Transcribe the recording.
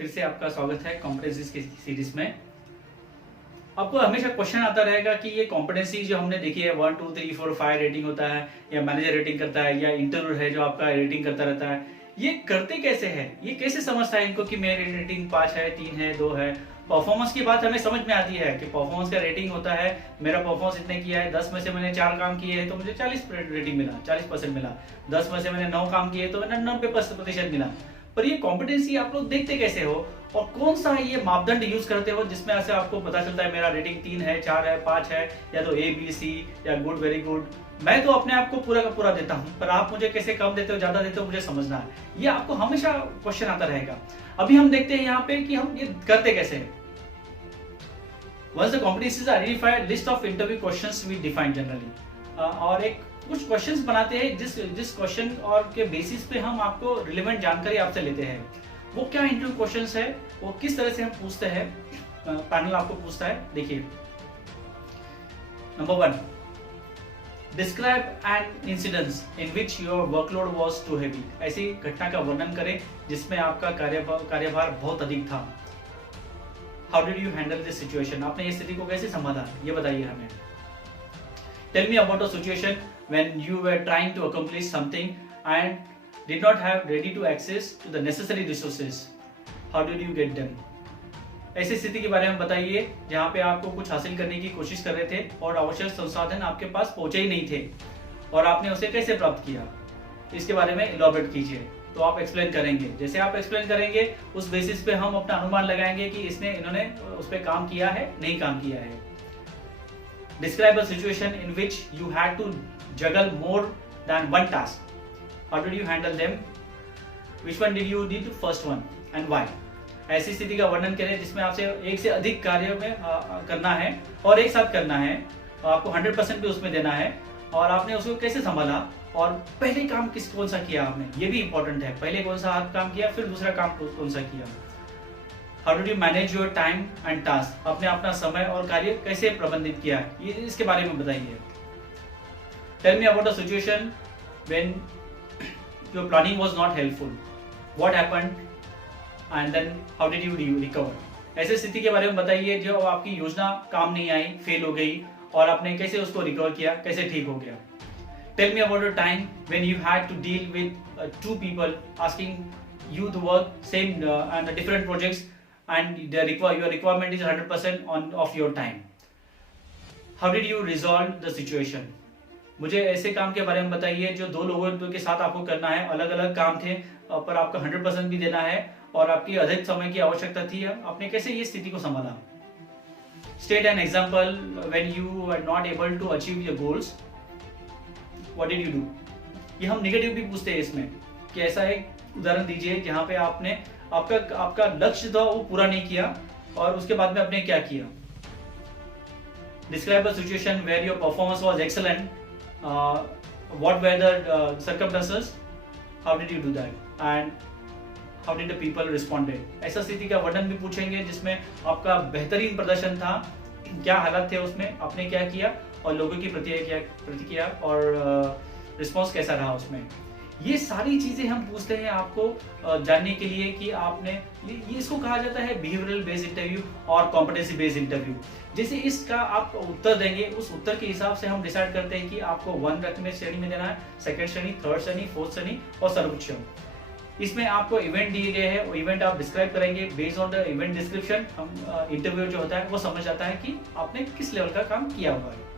फिर से आपका स्वागत है कॉम्पिटेंसीज की सीरीज में। आपको हमेशा क्वेश्चन आता रहेगा कि ये कॉम्पिटेंसी जो हमने देखी है 1 2 3 4 5 रेटिंग होता है या मैनेजर रेटिंग करता है या इंटरव्यू है जो आपका रेटिंग करता रहता है, ये करते कैसे है, ये कैसे समझता है इनको कि मेरी रेटिंग 5 है, 3 है, 2 है। परफॉर्मेंस की बात हमें समझ में आती है कि परफॉर्मेंस का रेटिंग होता है, मेरा परफॉर्मेंस इतने किया है, 10 में से मैंने 4 काम किए हैं तो मुझे 40 रेटिंग मिला, 40% मिला। 10 में से मैंने 9 काम किए तो मैंने 90% मिला। पर ये कॉम्पिटेंसी आप लोग देखते कैसे हो और कौन सा ये मापदंड यूज करते हो जिसमें ऐसे आपको पता चलता है मेरा रेटिंग 3 है, 4 है, 5 है, या तो ए बी सी या गुड वेरी गुड। मैं तो अपने आप को पूरा का पूरा देता हूं, पर आप मुझे कैसे कम देते हो, ज्यादा देते हो, मुझे समझना है। ये आपको हमेशा क्वेश्चन आता रहेगा। अभी हम देखते हैं यहाँ पे कि हम ये करते कैसे हैं। Once the competencies are identified, list of interview questions we define generally. और एक कुछ क्वेश्चंस बनाते हैं जिस क्वेश्चन और के बेसिस पे हम आपको रिलेवेंट जानकारी आपसे लेते हैं। वो क्या इंटरव्यू क्वेश्चंस है, वो किस तरह से हम पूछते हैं, पैनल आपको पूछता है। देखिए, number 1, describe an incidence in which your workload was too heavy. ऐसी घटना का वर्णन करें जिसमें आपका कार्यभार बहुत अधिक था। How did you handle this situation, आपने इस स्थिति को कैसे संभाला, ये बताइए हमें। Tell me about a situation when you were trying to accomplish something and did not have ready to access to the necessary resources, how did you get them. ऐसी स्थिति के बारे में बताइए जहां पे आपको कुछ हासिल करने की कोशिश कर रहे थे और आवश्यक संसाधन आपके पास पहुंचे ही नहीं थे और आपने उसे कैसे प्राप्त किया, इसके बारे में इलॉबरेट कीजिए। तो आप एक्सप्लेन करेंगे, जैसे आप एक्सप्लेन करेंगे उस बेसिस पे हम अपना अनुमान लगाएंगे कि इन्होंने उस पर काम किया है, नहीं काम किया है। Describe a situation in which you had to juggle more than one task, how did you handle them, which one did you did first one and why. ऐसी स्थिति का वर्णन करें जिसमें आपसे एक से अधिक कार्य में करना है और एक साथ करना है, आपको 100% भी उसमें देना है और आपने उसको कैसे संभाला और पहले काम कौन सा किया आपने, ये भी इंपॉर्टेंट है। पहले कौन सा हाथ काम किया, फिर दूसरा काम कौन सा किया। How did you manage your time and task, आपने अपना समय और कार्य कैसे प्रबंधित किया, ये इसके बारे में बताइए। Tell me about a situation when your planning was not helpful, what happened and then how did you recover. ऐसे स्थिति के बारे में बताइए जो आपकी योजना काम नहीं आई, फेल हो गई और आपने कैसे उसको रिकवर किया, कैसे ठीक हो गया। Tell me about a time when you had to deal with two people asking you to work same and different projects and your requirement is 100% of your time. How did you resolve the situation? मुझे ऐसे काम के बारे में बताइए जो दो लोगों के साथ आपको करना है, अलग अलग काम थे पर आपको 100% भी देना है और आपकी अधिक समय की आवश्यकता थी, आपने कैसे ये स्थिति को संभाला। State an example when you were not able to achieve your goals. What did you do? ये हम नेगेटिव भी पूछते हैं इसमें कि ऐसा एक उदाहरण दीजिए जहां पे आपने आपका लक्ष्य था वो पूरा नहीं किया और उसके बाद में आपने क्या किया। Describe a situation where your performance was excellent. What were the circumstances? How did you do that? And how did the people responded? ऐसा स्थिति का वर्णन भी पूछेंगे जिसमें आपका बेहतरीन प्रदर्शन था, क्या हालात थे उसमें, आपने क्या किया और लोगों की प्रतिक्रिया और रिस्पांस कैसा रहा उसमें। ये सारी चीजें हम पूछते हैं आपको जानने के लिए कि आपने ये इसको कहा जाता है बिहेवियरल बेस्ड इंटरव्यू और कॉम्पिटेंसी बेस्ड इंटरव्यू। जैसे इसका आप उत्तर देंगे उस उत्तर के हिसाब से हम डिसाइड करते हैं कि आपको 1 रैंक में श्रेणी में देना है, 2nd श्रेणी, 3rd श्रेणी, 4th श्रेणी और सर्वोच्च। इसमें आपको इवेंट दिए गए हैं, वो इवेंट आप डिस्क्राइब करेंगे। Based on the event description हम इंटरव्यू जो होता है वो समझ आता है कि आपने किस लेवल का काम किया हुआ है।